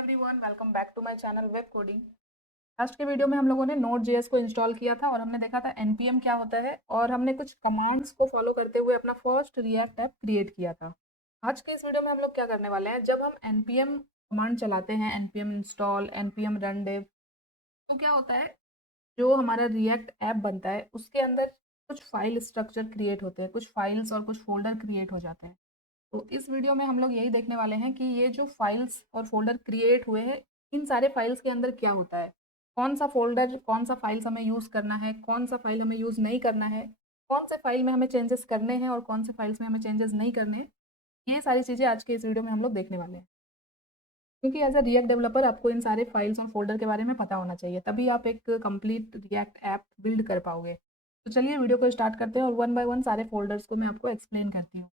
Everyone, welcome back to my channel web coding. Last के video में हम लोगों ने नोड जेएस को इंस्टॉल किया था और हमने देखा था एनपीएम क्या होता है और हमने कुछ कमांड्स को फॉलो करते हुए अपना फर्स्ट रिएक्ट ऐप क्रिएट किया था। आज के इस वीडियो में हम लोग क्या करने वाले हैं, जब हम एनपीएम कमांड चलाते हैं, NPM install, NPM run dev, तो क्या होता है, जो हमारा रिएक्ट ऐप बनता है उसके अंदर कुछ फाइल स्ट्रक्चर क्रिएट होते हैं, कुछ फाइल्स और कुछ फोल्डर क्रिएट हो जाते हैं। तो इस वीडियो में हम लोग यही देखने वाले हैं कि ये जो फाइल्स और फोल्डर क्रिएट हुए हैं, इन सारे फाइल्स के अंदर क्या होता है, कौन सा फोल्डर, कौन सा फाइल्स हमें यूज़ करना है, कौन सा फाइल हमें यूज़ नहीं करना है, कौन से फाइल में हमें चेंजेस करने हैं और कौन से फाइल्स में हमें चेंजेस नहीं करने हैं। ये सारी चीज़ें आज के इस वीडियो में हम लोग देखने वाले हैं, क्योंकि एज अ रिएक्ट डेवलपर आपको इन सारे फाइल्स और फोल्डर के बारे में पता होना चाहिए, तभी आप एक कंप्लीट रिएक्ट ऐप बिल्ड कर पाओगे। तो चलिए वीडियो को स्टार्ट करते हैं और वन बाय वन सारे फोल्डर्स को मैं आपको एक्सप्लेन करती हूँ।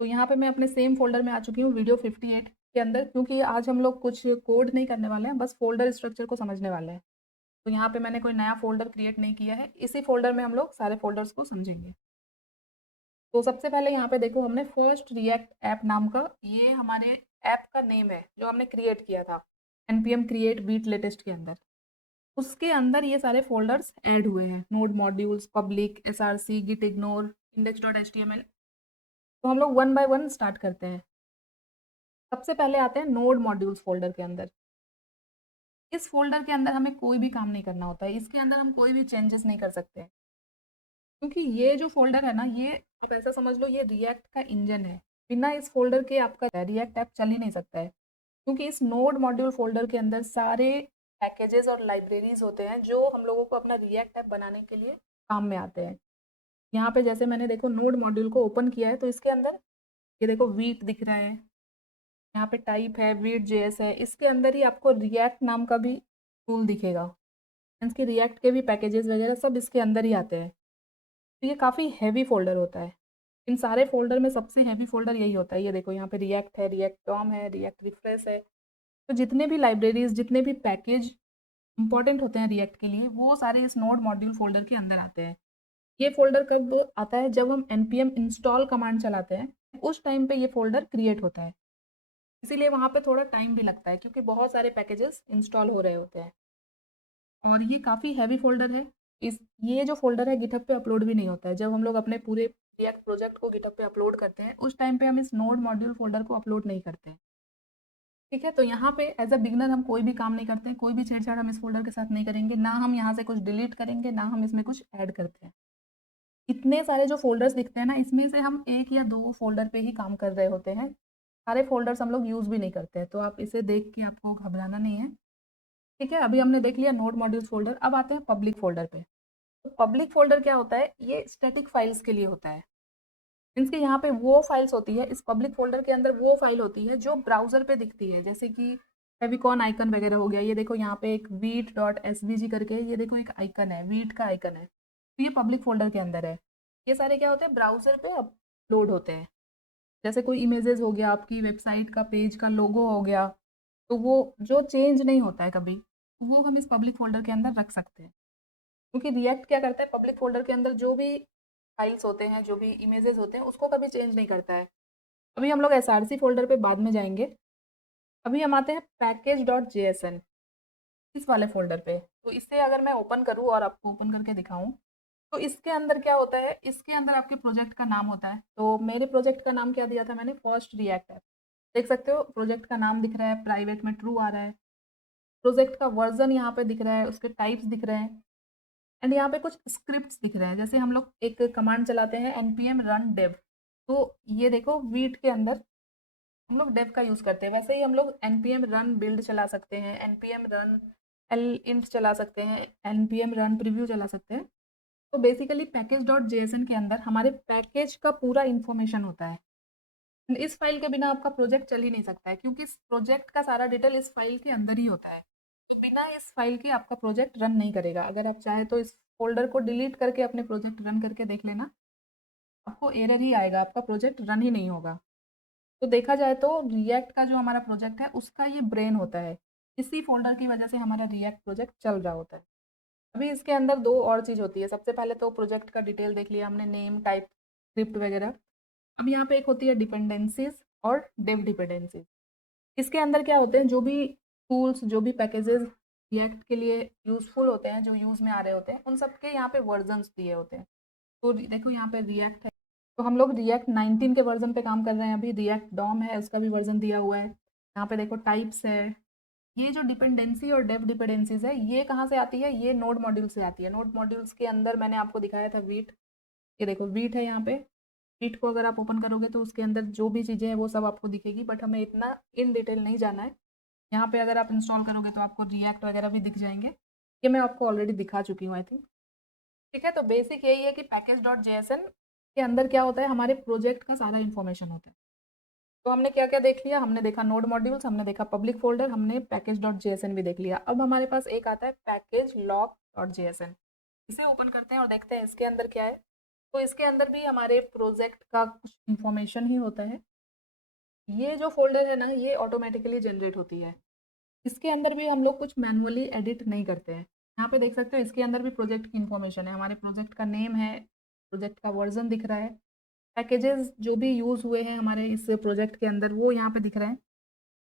तो यहाँ पे मैं अपने सेम फ़ोल्डर में आ चुकी हूँ, वीडियो 58 के अंदर, क्योंकि आज हम लोग कुछ कोड नहीं करने वाले हैं, बस फ़ोल्डर स्ट्रक्चर को समझने वाले हैं। तो यहाँ पे मैंने कोई नया फ़ोल्डर क्रिएट नहीं किया है, इसी फ़ोल्डर में हम लोग सारे फ़ोल्डर्स को समझेंगे। तो सबसे पहले यहाँ पे देखो, हमने फर्स्ट रिएक्ट ऐप नाम का, ये हमारे ऐप का नेम है जो हमने क्रिएट किया था npm create बीट लेटेस्ट के अंदर। उसके अंदर ये सारे फ़ोल्डर्स ऐड हुए हैं, node modules, public, src, git ignore, index.html। तो हम लोग वन बाय वन स्टार्ट करते हैं। सबसे पहले आते हैं नोड मॉड्यूल्स फ़ोल्डर के अंदर। इस फ़ोल्डर के अंदर हमें कोई भी काम नहीं करना होता है, इसके अंदर हम कोई भी चेंजेस नहीं कर सकते हैं, क्योंकि ये जो फ़ोल्डर है ना, ये आप ऐसा समझ लो, ये रिएक्ट का इंजन है। बिना इस फ़ोल्डर के आपका रिएक्ट ऐप चल ही नहीं सकता है, क्योंकि इस नोड मॉड्यूल फ़ोल्डर के अंदर सारे पैकेजेस और लाइब्रेरीज़ होते हैं जो हम लोगों को अपना रिएक्ट ऐप बनाने के लिए काम में आते हैं। यहाँ पे जैसे मैंने देखो नोड मॉड्यूल को ओपन किया है, तो इसके अंदर ये देखो वीट दिख रहा है, यहाँ पे टाइप है, वीट जेएस है, इसके अंदर ही आपको रिएक्ट नाम का भी टूल दिखेगा। मीन्स कि रिएक्ट के भी पैकेजेस वगैरह सब इसके अंदर ही आते हैं। तो ये काफ़ी हैवी फ़ोल्डर होता है। इन सारे फ़ोल्डर में सबसे हैवी फ़ोल्डर यही होता है। ये देखो यहाँ पे रिएक्ट है, रिएक्ट डॉम है, रिएक्ट रिफ्रेश है। तो जितने भी लाइब्रेरीज़, जितने भी पैकेज इंपॉर्टेंट होते हैं रिएक्ट के लिए, वो सारे इस नोड मॉड्यूल फ़ोल्डर के अंदर आते हैं। ये फ़ोल्डर कब आता है, जब हम npm इंस्टॉल कमांड चलाते हैं, उस टाइम पे ये फ़ोल्डर क्रिएट होता है। इसीलिए वहाँ पे थोड़ा टाइम भी लगता है, क्योंकि बहुत सारे पैकेजेस इंस्टॉल हो रहे होते हैं और ये काफ़ी हैवी फ़ोल्डर है। इस ये जो फ़ोल्डर है गिटहब पे अपलोड भी नहीं होता है। जब हम लोग अपने पूरे रिएक्ट प्रोजेक्ट को गिटहब पे अपलोड करते हैं, उस टाइम पे हम इस नोड मॉड्यूल फ़ोल्डर को अपलोड नहीं करते हैं। ठीक है, तो यहाँ पे एज अ बिगनर हम कोई भी काम नहीं करते हैं, कोई भी छेड़छाड़ हम इस फ़ोल्डर के साथ नहीं करेंगे, ना हम यहाँ से कुछ डिलीट करेंगे, ना हम इसमें कुछ ऐड करते हैं। इतने सारे जो फ़ोल्डर्स दिखते हैं ना, इसमें से हम 1 या 2 फ़ोल्डर पे ही काम कर रहे होते हैं। सारे फ़ोल्डर्स हम लोग यूज़ भी नहीं करते हैं, तो आप इसे देख के आपको घबराना नहीं है। ठीक है, अभी हमने देख लिया नोड मॉड्यूल्स फ़ोल्डर, अब आते हैं पब्लिक फ़ोल्डर पे। तो पब्लिक फ़ोल्डर क्या होता है, ये स्टैटिक फाइल्स के लिए होता है। मीन्स कि यहाँ पे वो फाइल्स होती है, इस पब्लिक फ़ोल्डर के अंदर वो फाइल होती है जो ब्राउज़र पे दिखती है, जैसे कि फेविकॉन आइकन वगैरह हो गया। ये देखो यहाँ पे एक वीट डॉट एसवीजी करके, ये देखो एक आइकन है, वीट का आइकन है, तो ये पब्लिक फ़ोल्डर के अंदर है। ये सारे क्या होते हैं, ब्राउज़र पे अपलोड होते हैं। जैसे कोई इमेजेस हो गया, आपकी वेबसाइट का पेज का लोगो हो गया, तो वो जो चेंज नहीं होता है कभी, वो हम इस पब्लिक फ़ोल्डर के अंदर रख सकते हैं। क्योंकि रिएक्ट क्या करता है, पब्लिक फ़ोल्डर के अंदर जो भी फाइल्स होते हैं, जो भी इमेजेस होते हैं, उसको कभी चेंज नहीं करता है। अभी हम लोग एसआरसी फ़ोल्डर पे बाद में जाएँगे। अभी हम आते हैं पैकेज डॉट जेएसएन, इस वाले फ़ोल्डर पे। तो इसे अगर मैं ओपन करूँ और आपको ओपन करके दिखाऊँ, तो इसके अंदर क्या होता है, इसके अंदर आपके प्रोजेक्ट का नाम होता है। तो मेरे प्रोजेक्ट का नाम क्या दिया था मैंने, फर्स्ट रिएक्ट ऐप। देख सकते हो प्रोजेक्ट का नाम दिख रहा है, प्राइवेट में ट्रू आ रहा है। प्रोजेक्ट का वर्ज़न यहाँ पे दिख रहा है, उसके टाइप्स दिख रहे हैं एंड यहाँ पे कुछ स्क्रिप्ट्स दिख रहे हैं। जैसे हम लोग एक कमांड चलाते हैं npm रन dev, तो ये देखो वीट के अंदर हम लोग dev का यूज़ करते हैं। वैसे ही हम लोग npm रन build चला सकते हैं, npm रन int चला सकते हैं, npm रन प्रीव्यू चला सकते हैं। तो बेसिकली पैकेज डॉट जेएसएन के अंदर हमारे पैकेज का पूरा इन्फॉर्मेशन होता है। इस फाइल के बिना आपका प्रोजेक्ट चल ही नहीं सकता है, क्योंकि इस प्रोजेक्ट का सारा डिटेल इस फाइल के अंदर ही होता है। बिना इस फाइल के आपका प्रोजेक्ट रन नहीं करेगा। अगर आप चाहें तो इस फ़ोल्डर को डिलीट करके अपने प्रोजेक्ट रन करके देख लेना, आपको एरर ही आएगा, आपका प्रोजेक्ट रन ही नहीं होगा। तो देखा जाए तो रिएक्ट का जो हमारा प्रोजेक्ट है, उसका ये ब्रेन होता है। इसी फ़ोल्डर की वजह से हमारा रिएक्ट प्रोजेक्ट चल रहा होता है। अभी इसके अंदर 2 और चीज़ होती है। सबसे पहले तो प्रोजेक्ट का डिटेल देख लिया हमने, नेम, टाइप, स्क्रिप्ट वगैरह। अब यहाँ पे एक होती है डिपेंडेंसीज़ और डेव डिपेंडेंसीज़। इसके अंदर क्या होते हैं, जो भी टूल्स, जो भी पैकेजेस रिएक्ट के लिए यूज़फुल होते हैं, जो यूज़ में आ रहे होते हैं, उन सब के यहाँ पे वर्जन्स दिए होते हैं। तो देखो यहाँ पे रिएक्ट है, तो हम लोग रिएक्ट 19 के वर्जन पे काम कर रहे हैं अभी। रिएक्ट डॉम है, उसका भी वर्जन दिया हुआ है। यहाँ पे देखो टाइप्स है। ये जो डिपेंडेंसी और डेफ डिपेंडेंसीज है, ये कहाँ से आती है? ये नोड मॉड्यूल से आती है। नोड मॉड्यूल्स के अंदर मैंने आपको दिखाया था वीट। ये देखो वीट है यहाँ पे। वीट को अगर आप ओपन करोगे तो उसके अंदर जो भी चीज़ें हैं वो सब आपको दिखेगी, बट हमें इतना इन डिटेल नहीं जाना है। यहाँ पे अगर आप इंस्टॉल करोगे तो आपको रिएक्ट वगैरह भी दिख जाएंगे। ये मैं आपको ऑलरेडी दिखा चुकी हूँ आई थिंक। ठीक है, तो बेसिक यही है कि पैकेज डॉट जेएसएन के अंदर क्या होता है, हमारे प्रोजेक्ट का सारा इन्फॉर्मेशन होता है। तो हमने क्या क्या देख लिया? हमने देखा नोड मॉड्यूल्स, हमने देखा पब्लिक फोल्डर, हमने पैकेज डॉट जेएसएन भी देख लिया। अब हमारे पास एक आता है पैकेज लॉग डॉट जेएसएन। इसे ओपन करते हैं और देखते हैं इसके अंदर क्या है। तो इसके अंदर भी हमारे प्रोजेक्ट का कुछ इन्फॉर्मेशन ही होता है। ये जो फोल्डर है ना, ये ऑटोमेटिकली जनरेट होती है। इसके अंदर भी हम लोग कुछ मैनुअली एडिट नहीं करते हैं। यहाँ पे देख सकते हो इसके अंदर भी प्रोजेक्ट की इन्फॉर्मेशन है। हमारे प्रोजेक्ट का नेम है, प्रोजेक्ट का वर्जन दिख रहा है, पैकेजेस जो भी यूज़ हुए हैं हमारे इस प्रोजेक्ट के अंदर वो यहाँ पे दिख रहे हैं।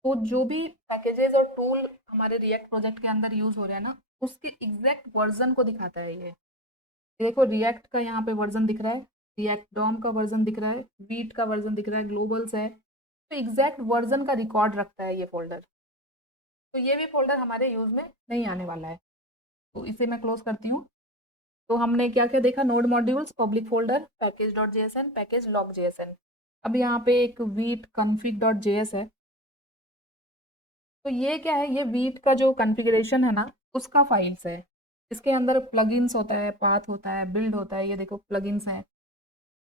तो जो भी पैकेजेस और टूल हमारे रिएक्ट प्रोजेक्ट के अंदर यूज़ हो रहे हैं ना, उसके एग्जैक्ट वर्जन को दिखाता है ये। देखो रिएक्ट का यहाँ पे वर्जन दिख रहा है, रिएक्ट डॉम का वर्जन दिख रहा है, वीट का वर्जन दिख रहा है, ग्लोबल्स है। तो एग्जैक्ट वर्जन का रिकॉर्ड रखता है ये फोल्डर। तो ये भी फोल्डर हमारे यूज़ में नहीं आने वाला है। तो इसे मैं क्लोज करती हूँ। तो हमने क्या क्या देखा? Node modules, public folder, package dot JSON, package lock JSON. अब यहाँ पे एक वीट कॉन्फ़िग डॉट जेएस है। तो ये क्या है? ये वीट का जो कॉन्फ़िगरेशन है ना, उसका फाइल्स है। इसके अंदर प्लगइन्स होता है, पाथ होता है, बिल्ड होता है। ये देखो प्लगइन्स हैं।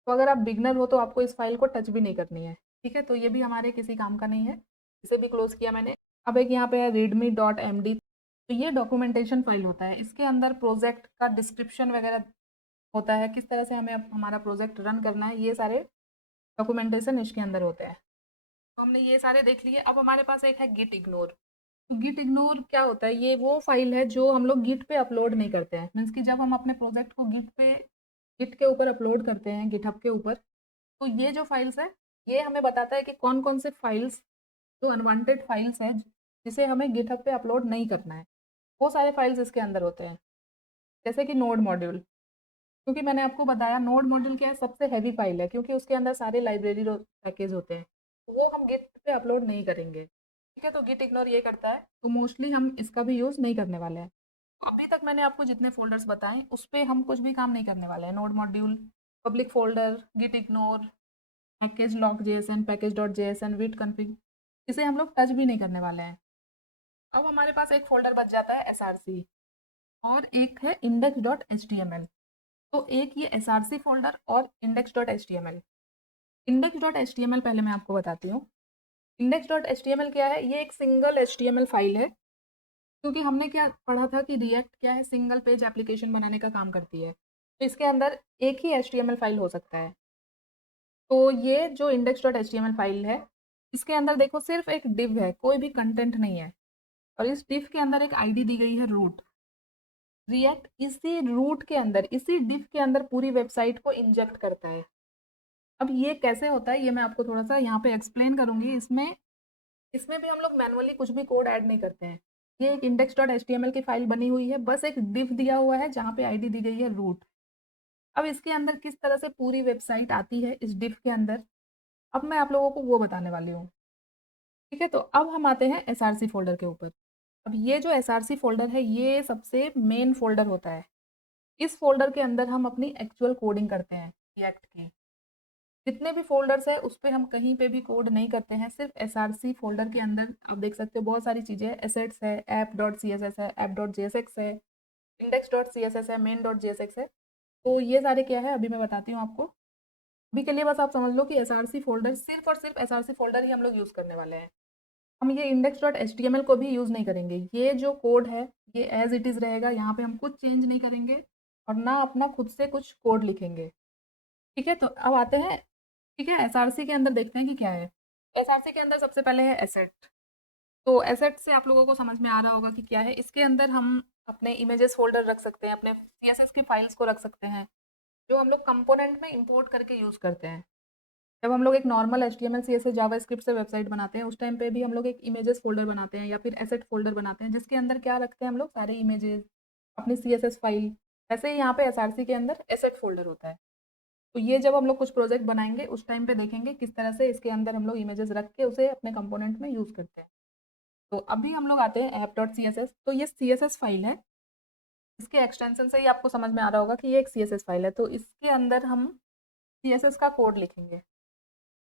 तो अगर आप बिगनर हो तो आपको इस फाइल को टच भी नहीं करनी है। ठीक है, तो ये भी हमारे किसी काम का नहीं है। इसे भी क्लोज किया मैंने। अब एक यहाँ पे है रीडमी डॉट एमडी। तो ये डॉक्यूमेंटेशन फाइल होता है। इसके अंदर प्रोजेक्ट का डिस्क्रिप्शन वगैरह होता है, किस तरह से हमें हमारा प्रोजेक्ट रन करना है, ये सारे डॉक्यूमेंटेशन इसके अंदर होते हैं। तो हमने ये सारे देख लिए। अब हमारे पास एक है गिट इग्नोर। तो गिट इग्नोर क्या होता है? ये वो फाइल है जो हम लोग गिट पे अपलोड नहीं करते हैं। मीन्स कि जब हम अपने प्रोजेक्ट को गिट के ऊपर अपलोड करते हैं, गिटहब के ऊपर, तो ये जो फाइल्स है, ये हमें बताता है कि कौन कौन से फाइल्स, जो अनवांटेड फाइल्स हैं जिसे हमें गिटहब पे अपलोड नहीं करना है, वो सारे फाइल्स इसके अंदर होते हैं। जैसे कि नोड मॉड्यूल, क्योंकि मैंने आपको बताया नोड मॉड्यूल क्या है, सबसे हैवी फाइल है, क्योंकि उसके अंदर सारे लाइब्रेरी पैकेज होते हैं। तो वो हम गिट पे अपलोड नहीं करेंगे। ठीक है, तो गिट इग्नोर ये करता है, तो मोस्टली हम इसका भी यूज़ नहीं करने वाले हैं। तो अभी तक मैंने आपको जितने फोल्डर्स बताए उस पर हम कुछ भी काम नहीं करने वाले हैं। Node module, public folder, git ignore, package lock JSON, package dot JSON, vite config, इसे हम लोग टच भी नहीं करने वाले हैं। अब हमारे पास एक फोल्डर बच जाता है एसआरसी, और एक है index dot H T M L. तो एक ये एसआरसी फोल्डर और index dot H T M L. Index dot H T M L पहले मैं आपको बताती हूँ। Index dot H T M L क्या है? ये एक single H T M L file है, क्योंकि हमने क्या पढ़ा था कि रिएक्ट क्या है, सिंगल पेज एप्लीकेशन बनाने का काम करती है। तो इसके अंदर एक ही H T M L file हो सकता है। तो ये जो index dot H T M L file है, इसके अंदर देखो सिर्फ एक डिव है, कोई भी कंटेंट नहीं है। और इस डिव के अंदर एक आईडी दी गई है रूट। रिएक्ट इसी रूट के अंदर, इसी डिव के अंदर पूरी वेबसाइट को इंजेक्ट करता है। अब ये कैसे होता है, ये मैं आपको थोड़ा सा यहाँ पे एक्सप्लेन करूंगी। इसमें इसमें भी हम लोग मैनुअली कुछ भी कोड ऐड नहीं करते हैं। ये एक index dot H T M L की फाइल बनी हुई है, बस एक डिव दिया हुआ है जहाँ पे आईडी दी गई है रूट। अब इसके अंदर किस तरह से पूरी वेबसाइट आती है इस डिव के अंदर, अब मैं आप लोगों को वो बताने वाली हूँ। ठीक है, तो अब हम आते हैं एसआरसी फोल्डर के ऊपर। अब ये जो एसआरसी फोल्डर है, ये सबसे मेन फोल्डर होता है। इस फोल्डर के अंदर हम अपनी एक्चुअल कोडिंग करते हैं रिएक्ट की। जितने भी फ़ोल्डर्स हैं उस पे हम कहीं पे भी कोड नहीं करते हैं, सिर्फ एसआरसी फ़ोल्डर के अंदर आप देख सकते हो बहुत सारी चीज़ें हैं। एसेट्स है, app dot C S S है, app dot J S X है, index dot C S S है, main dot J S X है। तो ये सारे क्या है अभी मैं बताती हूँ आपको। अभी के लिए बस आप समझ लो कि एसआरसी फ़ोल्डर, सिर्फ और सिर्फ एसआरसी फ़ोल्डर ही हम लोग यूज़ करने वाले हैं। हम ये index dot H T M L को भी यूज़ नहीं करेंगे। ये जो कोड है ये एज इट इज़ रहेगा, यहाँ पे हम कुछ चेंज नहीं करेंगे और ना अपना खुद से कुछ कोड लिखेंगे। ठीक है, तो अब आते हैं। ठीक है, एसआरसी के अंदर देखते हैं कि क्या है। एसआरसी के अंदर सबसे पहले है एसेट। तो एसेट से आप लोगों को समझ में आ रहा होगा कि क्या है। इसके अंदर हम अपने इमेजेस फोल्डर रख सकते हैं, अपने सीएसएस की फाइल्स को रख सकते हैं, जो हम लोग कंपोनेंट में इंपोर्ट करके यूज़ करते हैं। जब हम लोग एक नॉर्मल HTML CSS जावास्क्रिप्ट से वेबसाइट बनाते हैं, उस टाइम पे भी हम लोग एक इमेजेस फ़ोल्डर बनाते हैं या फिर एसेट फ़ोल्डर बनाते हैं, जिसके अंदर क्या रखते हैं हम लोग सारे इमेजेस, अपनी CSS फाइल। वैसे ही यहाँ पे SRC के अंदर एसेट फ़ोल्डर होता है। तो ये जब हम लोग कुछ प्रोजेक्ट बनाएँगे, उस टाइम पे देखेंगे किस तरह से इसके अंदर हम लोग इमेजेस रख के उसे अपने कंपोनेंट में यूज़ करते हैं। तो अभी हम लोग आते हैं app.css। तो ये CSS फाइल है। इसके एक्सटेंशन से ही आपको समझ में आ रहा होगा कि ये एक CSS फाइल है। तो इसके अंदर हम CSS का कोड लिखेंगे।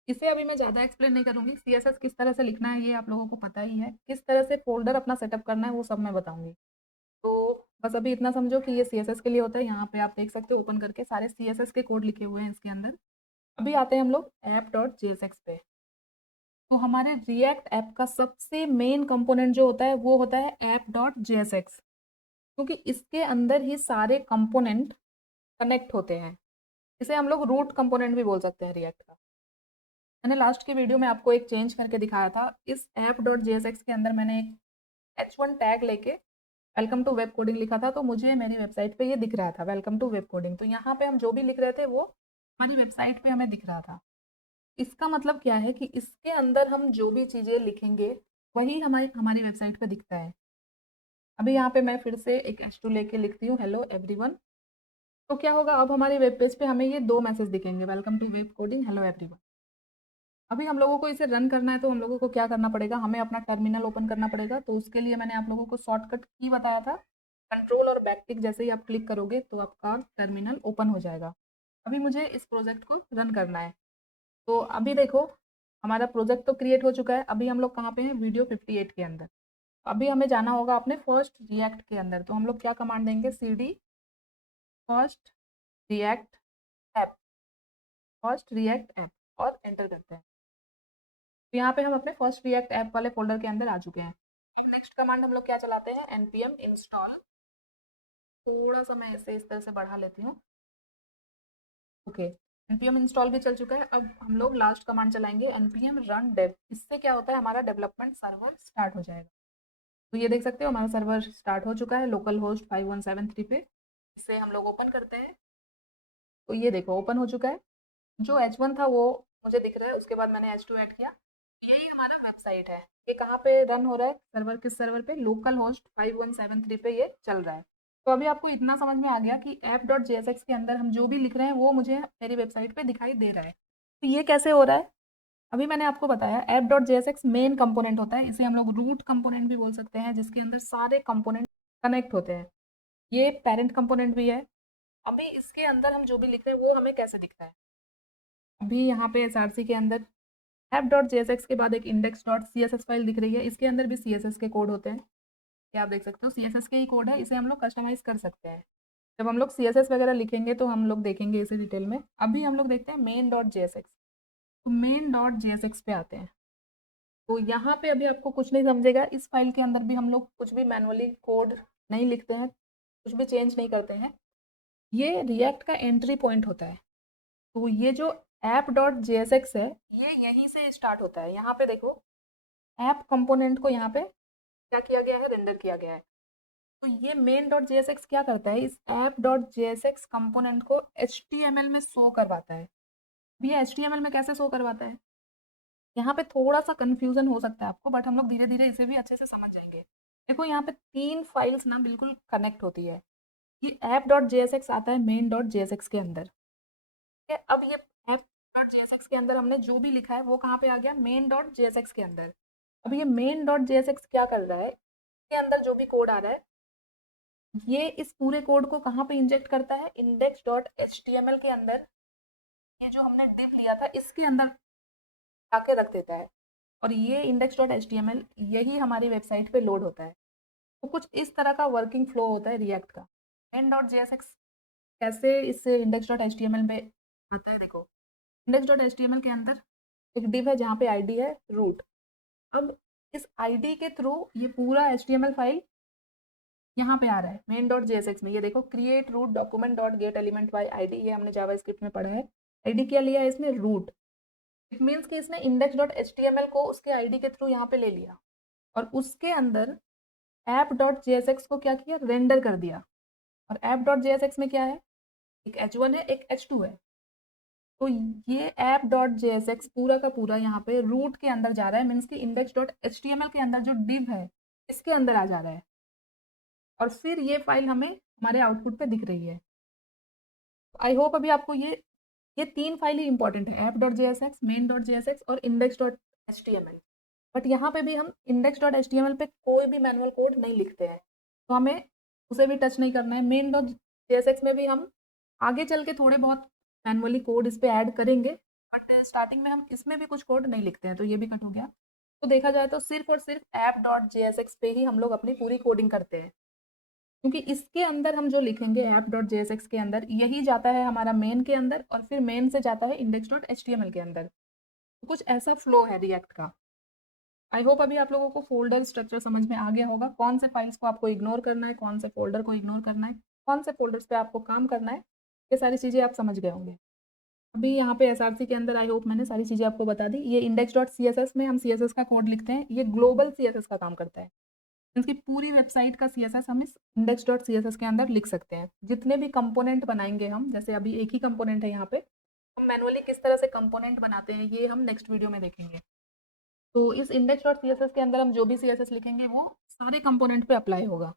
इसे अभी मैं ज़्यादा एक्सप्लेन नहीं करूँगी। CSS किस तरह से लिखना है ये आप लोगों को पता ही है। किस तरह से फ़ोल्डर अपना सेटअप करना है वो सब मैं बताऊँगी। तो बस अभी इतना समझो कि ये CSS के लिए होता है। यहाँ पे आप देख सकते हो ओपन करके सारे CSS के कोड लिखे हुए हैं इसके अंदर। अभी आते हैं हम लोग app.jsx पे। तो हमारे रिएक्ट ऐप का सबसे मेन कंपोनेंट जो होता है वो होता है app.jsx, क्योंकि इसके अंदर ही सारे कंपोनेंट कनेक्ट होते हैं। इसे हम लोग रूट कंपोनेंट भी बोल सकते हैं रिएक्ट का। मैंने लास्ट की वीडियो में आपको एक चेंज करके दिखाया था। इस app.jsx के अंदर मैंने एक h1 टैग लेके वेलकम टू वेब कोडिंग लिखा था, तो मुझे मेरी वेबसाइट पे ये दिख रहा था वेलकम टू वेब कोडिंग। तो यहाँ पे हम जो भी लिख रहे थे वो हमारी वेबसाइट पे हमें दिख रहा था। इसका मतलब क्या है कि इसके अंदर हम जो भी चीज़ें लिखेंगे वही हमारी हमारी वेबसाइट पे दिखता है। अभी यहाँ पे मैं फिर से एक h2 लेके लिखती हूँ हेलो एवरीवन। तो क्या होगा, अब हमारी वेब पेज पे हमें ये 2 मैसेज दिखेंगे, welcome to web coding, hello everyone. अभी हम लोगों को इसे रन करना है तो हम लोगों को क्या करना पड़ेगा, हमें अपना टर्मिनल ओपन करना पड़ेगा। तो उसके लिए मैंने आप लोगों को शॉर्टकट की बताया था, कंट्रोल और बैक टिक जैसे ही आप क्लिक करोगे तो आपका टर्मिनल ओपन हो जाएगा। अभी मुझे इस प्रोजेक्ट को रन करना है। तो अभी देखो हमारा प्रोजेक्ट तो क्रिएट हो चुका है। अभी हम लोग कहाँ पे हैं, वीडियो 58 के अंदर। अभी हमें जाना होगा अपने फर्स्ट रिएक्ट के अंदर। तो हम लोग क्या कमांड देंगे, cd first react app, first react app, और एंटर करते हैं। तो यहाँ पे हम अपने फर्स्ट रिएक्ट ऐप वाले फोल्डर के अंदर आ चुके हैं। नेक्स्ट कमांड हम लोग क्या चलाते हैं, npm इंस्टॉल। थोड़ा सा मैं इसे इस तरह से बढ़ा लेती हूँ। ओके, npm इंस्टॉल भी चल चुका है। अब हम लोग लास्ट कमांड चलाएंगे npm रन डेव। इससे क्या होता है, हमारा डेवलपमेंट सर्वर स्टार्ट हो जाएगा। तो ये देख सकते हो हमारा सर्वर स्टार्ट हो चुका है लोकल होस्ट 5173 पे। इसे हम लोग ओपन करते हैं। तो ये देखो ओपन हो चुका है। जो H1 था वो मुझे दिख रहा है, उसके बाद मैंने H2 ऐड किया। यही हमारा वेबसाइट है। ये कहाँ पे रन हो रहा है, सर्वर किस सर्वर पे, लोकल होस्ट 5173 पे ये चल रहा है। तो अभी आपको इतना समझ में आ गया कि app.jsx के अंदर हम जो भी लिख रहे हैं वो मुझे मेरी वेबसाइट पे दिखाई दे रहा है। तो ये कैसे हो रहा है, अभी मैंने आपको बताया app.jsx मेन कंपोनेंट होता है। इसे हम लोग रूट कंपोनेंट भी बोल सकते हैं, जिसके अंदर सारे कंपोनेंट कनेक्ट होते हैं। ये पेरेंट कंपोनेंट भी है। अभी इसके अंदर हम जो भी लिख रहे हैं वो हमें कैसे दिखता है, अभी यहाँ पे SRC के अंदर app.jsx के बाद एक index.css फाइल दिख रही है। इसके अंदर भी CSS के कोड होते हैं। ये आप देख सकते हो CSS के ही कोड है। इसे हम लोग कस्टमाइज कर सकते हैं। जब हम लोग CSS वगैरह लिखेंगे तो हम लोग देखेंगे इसे डिटेल में। अभी हम लोग देखते हैं main.jsx। तो main.jsx पे आते हैं। तो यहाँ पे अभी आपको कुछ नहीं समझेगा। इस फाइल के अंदर भी हम लोग कुछ भी मैनुअली कोड नहीं लिखते हैं, कुछ भी चेंज नहीं करते हैं। ये रिएक्ट का एंट्री पॉइंट होता है। तो ये जो app.jsx है ये यहीं से स्टार्ट होता है। यहाँ पे देखो ऐप कंपोनेंट को यहाँ पे क्या किया गया है, रेंडर किया गया है। तो ये main.jsx क्या करता है, इस app.jsx कंपोनेंट को HTML में शो करवाता है। अब ये HTML में कैसे शो करवाता है, यहाँ पे थोड़ा सा कंफ्यूजन हो सकता है आपको, बट हम लोग धीरे धीरे इसे भी अच्छे से समझ जाएंगे। देखो यहाँ पे 3 फाइल्स ना बिल्कुल कनेक्ट होती है। ये app.jsx आता है main.jsx के अंदर। अब ये app.jsx के अंदर हमने जो भी लिखा है वो कहाँ पे आ गया, main.jsx के अंदर। अब ये main.jsx क्या कर रहा है, इसके अंदर जो भी कोड आ रहा है ये इस पूरे कोड को कहाँ पे इंजेक्ट करता है, index.html के अंदर। ये जो हमने div लिया था इसके अंदर आके रख देता है, और ये index.html यही हमारी वेबसाइट पे लोड होता है। तो कुछ इस तरह का वर्किंग फ्लो होता है रिएक्ट का। main.jsx कैसे इससे index.html में आता है, देखो index.html के अंदर एक div है जहाँ पे id है root। अब इस id के थ्रू ये पूरा html फाइल यहाँ पे आ रहा है main.jsx में। ये देखो create root document dot get element by id, ये हमने जावास्क्रिप्ट में पढ़ा है। id क्या लिया है इसमें, root। इट मीन्स कि इसने index.html को उसके id के थ्रू यहाँ पे ले लिया, और उसके अंदर app.jsx को क्या किया, रेंडर कर दिया। और app.jsx में क्या है, एक h1 है एक h2 है। तो ये ऐप डॉट JSX पूरा का पूरा यहाँ पे रूट के अंदर जा रहा है, मीन्स कि इंडेक्स डॉट HTML के अंदर जो div है इसके अंदर आ जा रहा है, और फिर ये फाइल हमें हमारे आउटपुट पे दिख रही है। आई होप अभी आपको ये 3 फाइल ही इंपॉर्टेंट है, app dot JSX, main dot JSX और इंडेक्स डॉट HTML। बट यहाँ पे भी हम इंडेक्स डॉट HTML पे कोई भी मैनुअल कोड नहीं लिखते हैं, तो हमें उसे भी टच नहीं करना है। मेन डॉट JSX में भी हम आगे चल के थोड़े बहुत मैनुअली कोड इस पे ऐड करेंगे, बट स्टार्टिंग में हम इसमें भी कुछ कोड नहीं लिखते हैं, तो ये भी कट हो गया। तो देखा जाए तो सिर्फ और सिर्फ ऐप डॉट JSX पे ही हम लोग अपनी पूरी कोडिंग करते हैं, क्योंकि इसके अंदर हम जो लिखेंगे ऐप डॉट JSX के अंदर, यही जाता है हमारा मेन के अंदर, और फिर मेन से जाता है इंडेक्स डॉट HTML के अंदर। तो कुछ ऐसा फ्लो है रिएक्ट का। आई होप अभी आप लोगों को फोल्डर स्ट्रक्चर समझ में आ गया होगा, कौन से फाइल्स को आपको इग्नोर करना है, कौन से फोल्डर को इग्नोर करना है, कौन से फोल्डर्स पे आपको काम करना है, ये सारी चीज़ें आप समझ गए होंगे। अभी यहाँ पे SRC के अंदर आई होप मैंने सारी चीज़ें आपको बता दी। ये इंडेक्स डॉट CSS में हम CSS का कोड लिखते हैं, ये ग्लोबल CSS का काम करता है, इसकी पूरी वेबसाइट का CSS हम इस इंडेक्स डॉट CSS के अंदर लिख सकते हैं। जितने भी कंपोनेंट बनाएंगे हम, जैसे अभी एक ही कंपोनेंट है यहाँ पे, हम मैनुअली किस तरह से कंपोनेंट बनाते हैं ये हम नेक्स्ट वीडियो में देखेंगे। तो इस इंडेक्स डॉट CSS के अंदर हम जो भी CSS लिखेंगे वो सारे कंपोनेंट पे अप्लाई होगा।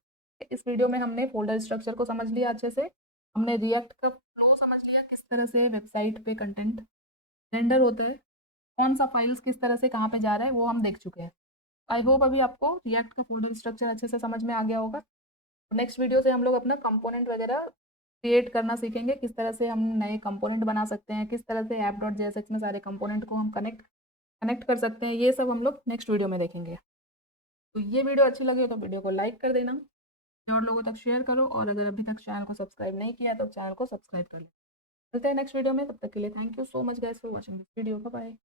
इस वीडियो में हमने फोल्डर स्ट्रक्चर को समझ लिया अच्छे से, हमने रिएक्ट का फ्लो समझ लिया, किस तरह से वेबसाइट पे कंटेंट रेंडर होता है, कौन सा फाइल्स किस तरह से कहाँ पे जा रहा है वो हम देख चुके हैं। आई होप अभी आपको रिएक्ट का फोल्डर स्ट्रक्चर अच्छे से समझ में आ गया होगा। नेक्स्ट वीडियो से हम लोग अपना कंपोनेंट वगैरह क्रिएट करना सीखेंगे, किस तरह से हम नए कंपोनेंट बना सकते हैं, किस तरह से ऐप डॉट JSX में सारे कंपोनेंट को हम कनेक्ट कनेक्ट कर सकते हैं, ये सब हम लोग नेक्स्ट वीडियो में देखेंगे। तो ये वीडियो अच्छी लगी हो तो वीडियो को लाइक कर देना और लोगों तक शेयर करो, और अगर अभी तक चैनल को सब्सक्राइब नहीं किया तो चैनल को सब्सक्राइब कर लें। मिलते हैं नेक्स्ट वीडियो में, तब तक के लिए thank you so much guys for watching this video. Bye bye.